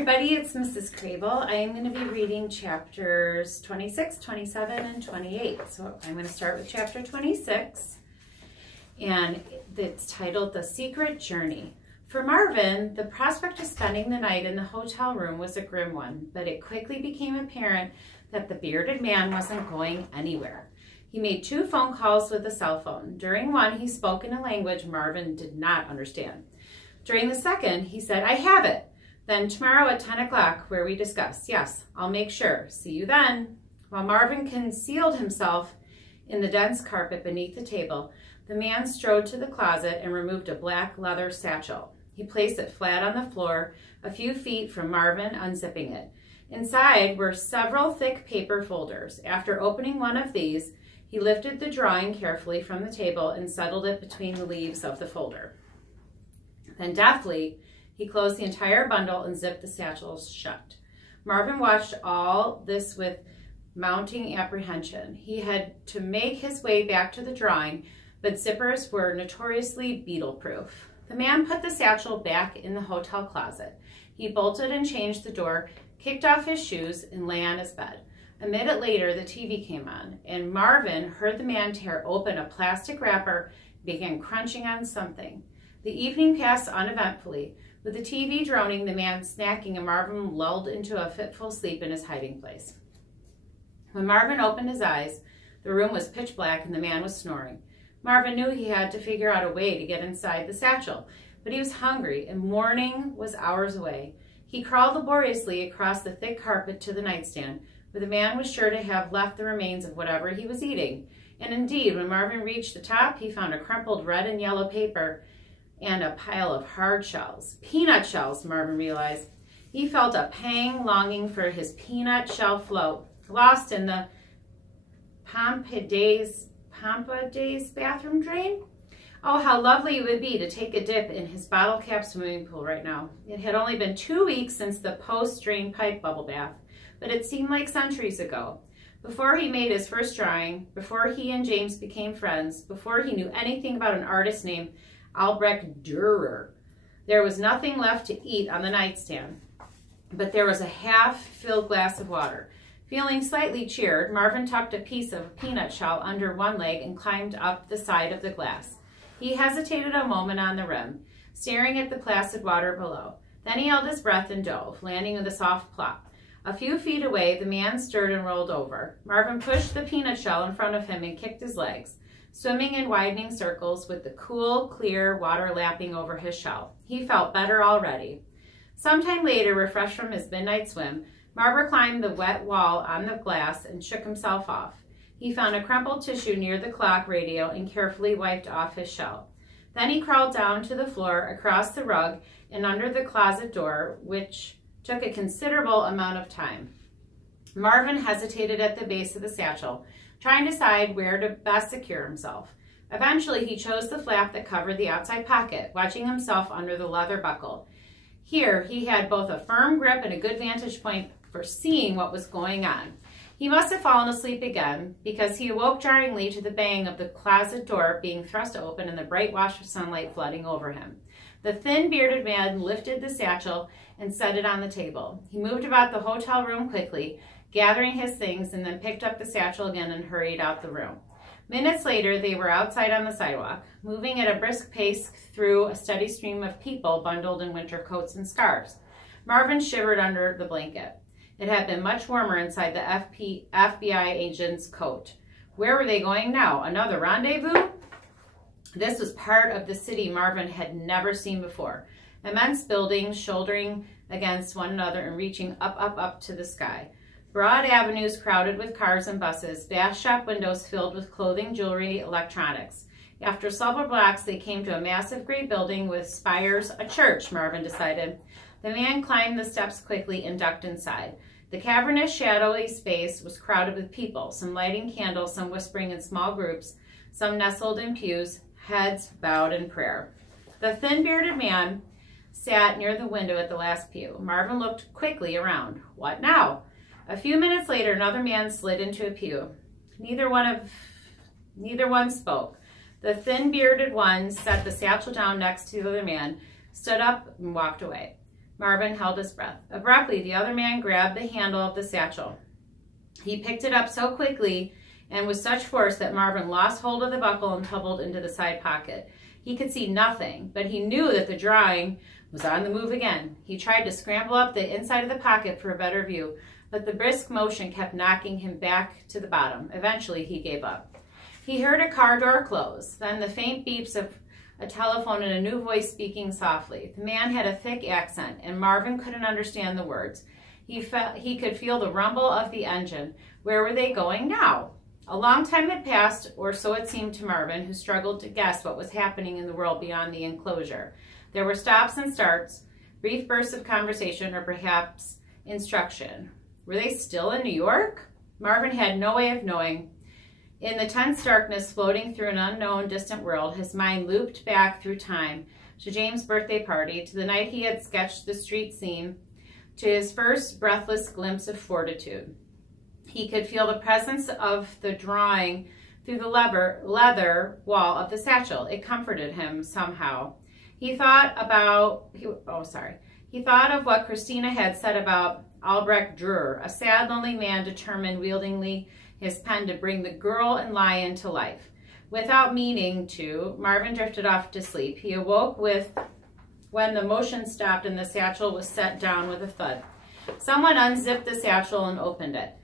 everybody, it's Mrs. Crable. I am going to be reading chapters 26, 27, and 28. So I'm going to start with chapter 26, and it's titled The Secret Journey. For Marvin, the prospect of spending the night in the hotel room was a grim one, but it quickly became apparent that the bearded man wasn't going anywhere. He made 2 phone calls with a cell phone. During one, he spoke in a language Marvin did not understand. During the second, he said, "I have it. Then tomorrow at 10 o'clock, where we discuss. Yes, I'll make sure. See you then." While Marvin concealed himself in the dense carpet beneath the table, the man strode to the closet and removed a black leather satchel. He placed it flat on the floor, a few feet from Marvin, unzipping it. Inside were several thick paper folders. After opening one of these, he lifted the drawing carefully from the table and settled it between the leaves of the folder. Then deftly, he closed the entire bundle and zipped the satchels shut. Marvin watched all this with mounting apprehension. He had to make his way back to the drawing, but zippers were notoriously beetle-proof. The man put the satchel back in the hotel closet. He bolted and changed the door, kicked off his shoes, and lay on his bed. A minute later, the TV came on, and Marvin heard the man tear open a plastic wrapper and began crunching on something. The evening passed uneventfully. With the TV droning, the man snacking, and Marvin lulled into a fitful sleep in his hiding place. When Marvin opened his eyes, the room was pitch black and the man was snoring. Marvin knew he had to figure out a way to get inside the satchel, but he was hungry and morning was hours away. He crawled laboriously across the thick carpet to the nightstand, where the man was sure to have left the remains of whatever he was eating. And indeed, when Marvin reached the top, he found a crumpled red and yellow paper and a pile of hard shells. Peanut shells, Marvin realized. He felt a pang longing for his peanut shell float, lost in the Pompiday's bathroom drain. Oh, how lovely it would be to take a dip in his bottle cap swimming pool right now. It had only been 2 weeks since the post-drain pipe bubble bath, but it seemed like centuries ago. Before he made his first drawing, before he and James became friends, before he knew anything about an artist named Albrecht Dürer, there was nothing left to eat on the nightstand, but there was a half-filled glass of water. Feeling slightly cheered, Marvin tucked a piece of peanut shell under one leg and climbed up the side of the glass. He hesitated a moment on the rim, staring at the placid water below. Then he held his breath and dove, landing with a soft plop. A few feet away, the man stirred and rolled over. Marvin pushed the peanut shell in front of him and kicked his legs, swimming in widening circles with the cool, clear water lapping over his shell. He felt better already. Sometime later, refreshed from his midnight swim, Marvin climbed the wet wall on the glass and shook himself off. He found a crumpled tissue near the clock radio and carefully wiped off his shell. Then he crawled down to the floor, across the rug, and under the closet door, which took a considerable amount of time. Marvin hesitated at the base of the satchel, trying to decide where to best secure himself. Eventually, he chose the flap that covered the outside pocket, wedging himself under the leather buckle. Here, he had both a firm grip and a good vantage point for seeing what was going on. He must have fallen asleep again, because he awoke jarringly to the bang of the closet door being thrust open and the bright wash of sunlight flooding over him. The thin, bearded man lifted the satchel and set it on the table. He moved about the hotel room quickly, gathering his things, and then picked up the satchel again and hurried out the room. Minutes later, they were outside on the sidewalk, moving at a brisk pace through a steady stream of people bundled in winter coats and scarves. Marvin shivered under the blanket. It had been much warmer inside the FBI agent's coat. Where were they going now? Another rendezvous? This was part of the city Marvin had never seen before. Immense buildings shouldering against one another and reaching up to the sky. Broad avenues crowded with cars and buses, vast shop windows filled with clothing, jewelry, electronics. After several blocks, they came to a massive gray building with spires, a church, Marvin decided. The man climbed the steps quickly and ducked inside. The cavernous, shadowy space was crowded with people, some lighting candles, some whispering in small groups, some nestled in pews, heads bowed in prayer. The thin, bearded man sat near the window at the last pew. Marvin looked quickly around. What now? A few minutes later, another man slid into a pew. Neither one spoke. The thin, bearded one set the satchel down next to the other man, stood up, and walked away. Marvin held his breath. Abruptly, the other man grabbed the handle of the satchel. He picked it up so quickly and with such force that Marvin lost hold of the buckle and tumbled into the side pocket. He could see nothing, but he knew that the drawing was on the move again. He tried to scramble up the inside of the pocket for a better view, but the brisk motion kept knocking him back to the bottom. Eventually, he gave up. He heard a car door close, then the faint beeps of a telephone and a new voice speaking softly. The man had a thick accent, and Marvin couldn't understand the words. He could feel the rumble of the engine. Where were they going now? A long time had passed, or so it seemed to Marvin, who struggled to guess what was happening in the world beyond the enclosure. There were stops and starts, brief bursts of conversation, or perhaps instruction. Were they still in New York? Marvin had no way of knowing. In the tense darkness floating through an unknown, distant world, his mind looped back through time to James' birthday party, to the night he had sketched the street scene, to his first breathless glimpse of fortitude. He could feel the presence of the drawing through the leather wall of the satchel. It comforted him somehow. He thought of what Christina had said about Albrecht Dürer, a sad, lonely man determined wieldingly his pen to bring the girl and lion to life. Without meaning to, Marvin drifted off to sleep. He awoke when the motion stopped and the satchel was set down with a thud. Someone unzipped the satchel and opened it,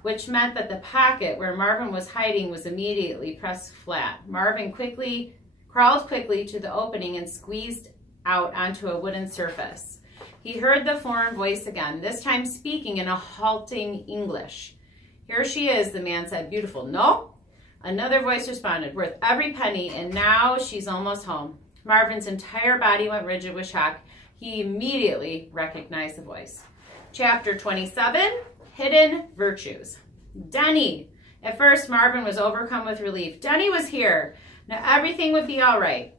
which meant that the pocket where Marvin was hiding was immediately pressed flat. Marvin crawled quickly to the opening and squeezed out onto a wooden surface. He heard the foreign voice again, this time speaking in a halting English. "Here she is," the man said. "Beautiful, no?" Another voice responded, "Worth every penny, and now she's almost home." Marvin's entire body went rigid with shock. He immediately recognized the voice. Chapter 27, Hidden Virtues. Denny. At first, Marvin was overcome with relief. Denny was here. Now everything would be all right.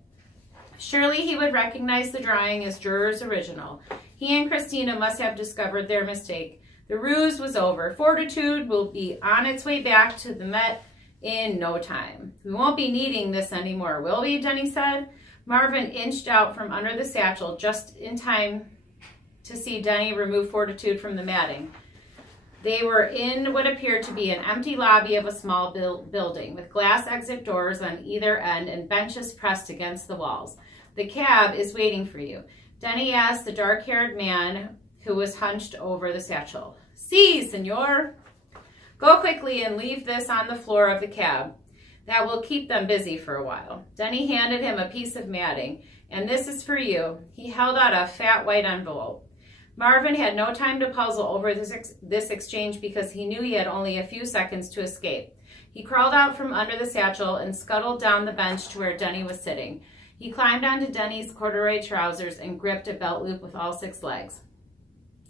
Surely he would recognize the drawing as Dürer's original. He and Christina must have discovered their mistake. The ruse was over. Fortitude will be on its way back to the Met in no time. "We won't be needing this anymore, will we?" Denny said. Marvin inched out from under the satchel just in time to see Denny remove Fortitude from the matting. They were in what appeared to be an empty lobby of a small building, with glass exit doors on either end and benches pressed against the walls. "The cab is waiting for you," Denny asked the dark-haired man who was hunched over the satchel. "Si, senor." "Go quickly and leave this on the floor of the cab. That will keep them busy for a while." Denny handed him a piece of matting. "And this is for you." He held out a fat white envelope. Marvin had no time to puzzle over this exchange because he knew he had only a few seconds to escape. He crawled out from under the satchel and scuttled down the bench to where Denny was sitting. He climbed onto Denny's corduroy trousers and gripped a belt loop with all 6 legs.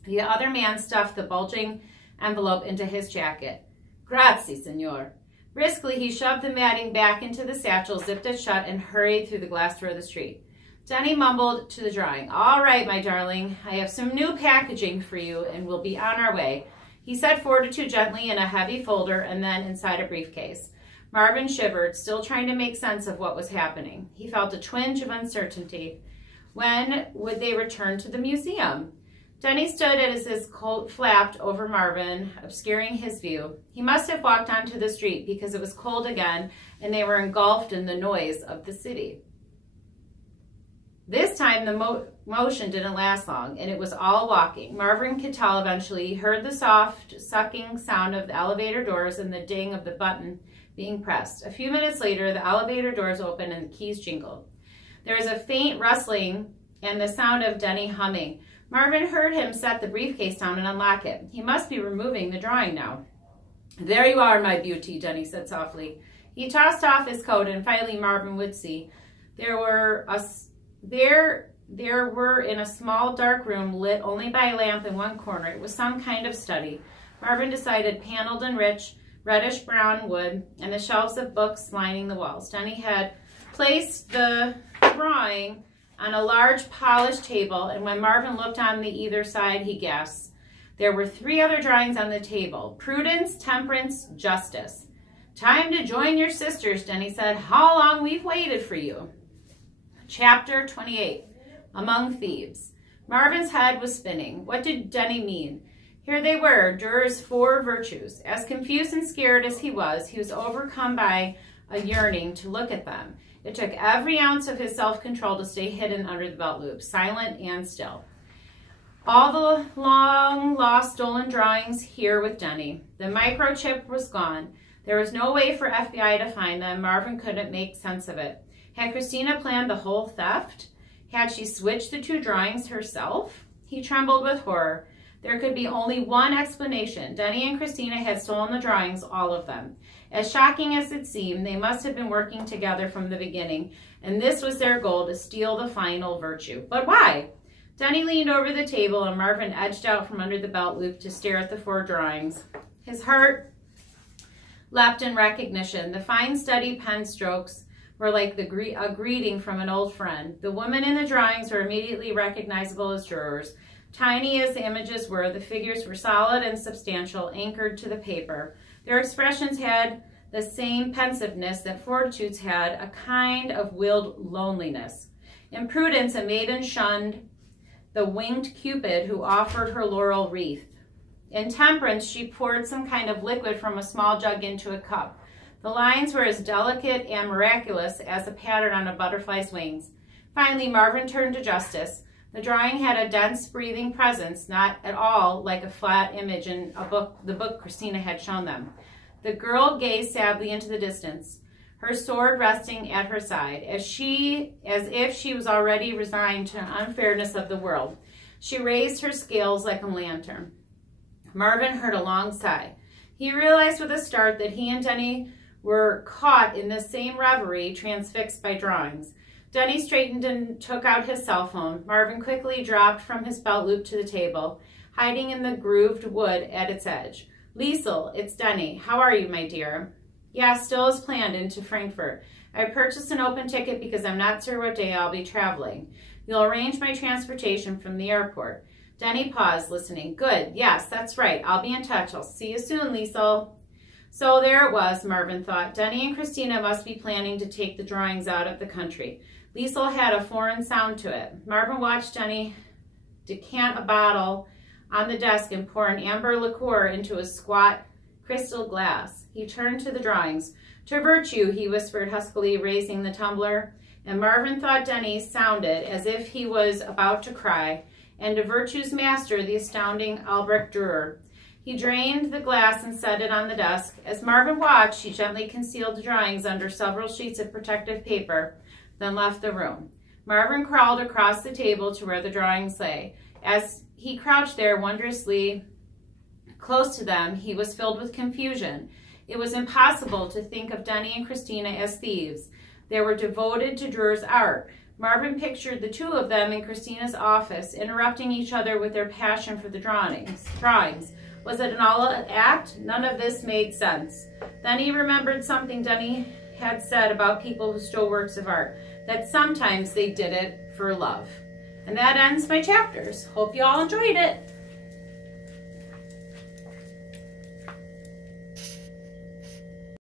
The other man stuffed the bulging envelope into his jacket. "Grazie, senor." Briskly, he shoved the matting back into the satchel, zipped it shut, and hurried through the glass door of the street. Denny mumbled to the drawing. "All right, my darling, I have some new packaging for you, and we'll be on our way." He set Fortitude gently in a heavy folder and then inside a briefcase. Marvin shivered, still trying to make sense of what was happening. He felt a twinge of uncertainty. When would they return to the museum? Denny stood as his coat flapped over Marvin, obscuring his view. He must have walked onto the street because it was cold again and they were engulfed in the noise of the city. This time the motion didn't last long, and it was all walking. Marvin could tell eventually he heard the soft, sucking sound of the elevator doors and the ding of the button being pressed. A few minutes later, the elevator doors opened and the keys jingled. There was a faint rustling and the sound of Denny humming. Marvin heard him set the briefcase down and unlock it. He must be removing the drawing now. "There you are, my beauty," Denny said softly. He tossed off his coat, and finally Marvin would see. There were in a small dark room lit only by a lamp in one corner. It was some kind of study. Marvin decided paneled in rich, reddish-brown wood, and the shelves of books lining the walls. Denny had placed the drawing on a large polished table, and when Marvin looked on the either side, he gasped. There were 3 other drawings on the table: Prudence, Temperance, Justice. "Time to join your sisters," Denny said. "How long we've waited for you." Chapter 28, Among Thieves. Marvin's head was spinning. What did Denny mean? Here they were, Durer's 4 virtues. As confused and scared as he was overcome by a yearning to look at them. It took every ounce of his self-control to stay hidden under the belt loop, silent and still. All the long-lost stolen drawings here with Denny. The microchip was gone. There was no way for FBI to find them. Marvin couldn't make sense of it. Had Christina planned the whole theft? Had she switched the 2 drawings herself? He trembled with horror. There could be only one explanation. Denny and Christina had stolen the drawings, all of them. As shocking as it seemed, they must have been working together from the beginning, and this was their goal, to steal the final virtue. But why? Denny leaned over the table, and Marvin edged out from under the belt loop to stare at the 4 drawings. His heart leapt in recognition. The fine, steady pen strokes were like a greeting from an old friend. The women in the drawings were immediately recognizable as jurors. Tiny as the images were, the figures were solid and substantial, anchored to the paper. Their expressions had the same pensiveness that Fortitude's had, a kind of willed loneliness. In Prudence, a maiden shunned the winged Cupid who offered her laurel wreath. In Temperance, she poured some kind of liquid from a small jug into a cup. The lines were as delicate and miraculous as a pattern on a butterfly's wings. Finally, Marvin turned to Justice. The drawing had a dense, breathing presence, not at all like a flat image in the book Christina had shown them. The girl gazed sadly into the distance, her sword resting at her side, as if she was already resigned to the unfairness of the world. She raised her scales like a lantern. Marvin heard a long sigh. He realized with a start that he and Denny were caught in the same reverie, transfixed by drawings. Denny straightened and took out his cell phone. Marvin quickly dropped from his belt loop to the table, hiding in the grooved wood at its edge. Liesel, it's Denny. How are you, my dear? Yeah, still as planned, into Frankfurt. I purchased an open ticket because I'm not sure what day I'll be traveling. You'll arrange my transportation from the airport. Denny paused, listening. Good. Yes, that's right. I'll be in touch. I'll see you soon, Liesel. So there it was, Marvin thought. Denny and Christina must be planning to take the drawings out of the country. Liesel had a foreign sound to it. Marvin watched Denny decant a bottle on the desk and pour an amber liqueur into a squat crystal glass. He turned to the drawings. To virtue, he whispered huskily, raising the tumbler. And Marvin thought Denny sounded as if he was about to cry. And to virtue's master, the astounding Albrecht Dürer. He drained the glass and set it on the desk. As Marvin watched, he gently concealed the drawings under several sheets of protective paper, then left the room. Marvin crawled across the table to where the drawings lay. As he crouched there wondrously close to them, he was filled with confusion. It was impossible to think of Denny and Christina as thieves. They were devoted to Durer's art. Marvin pictured the 2 of them in Christina's office, interrupting each other with their passion for the drawings. Was it an all-out act? None of this made sense. Then he remembered something Denny had said about people who stole works of art, that sometimes they did it for love. And that ends my chapters. Hope you all enjoyed it.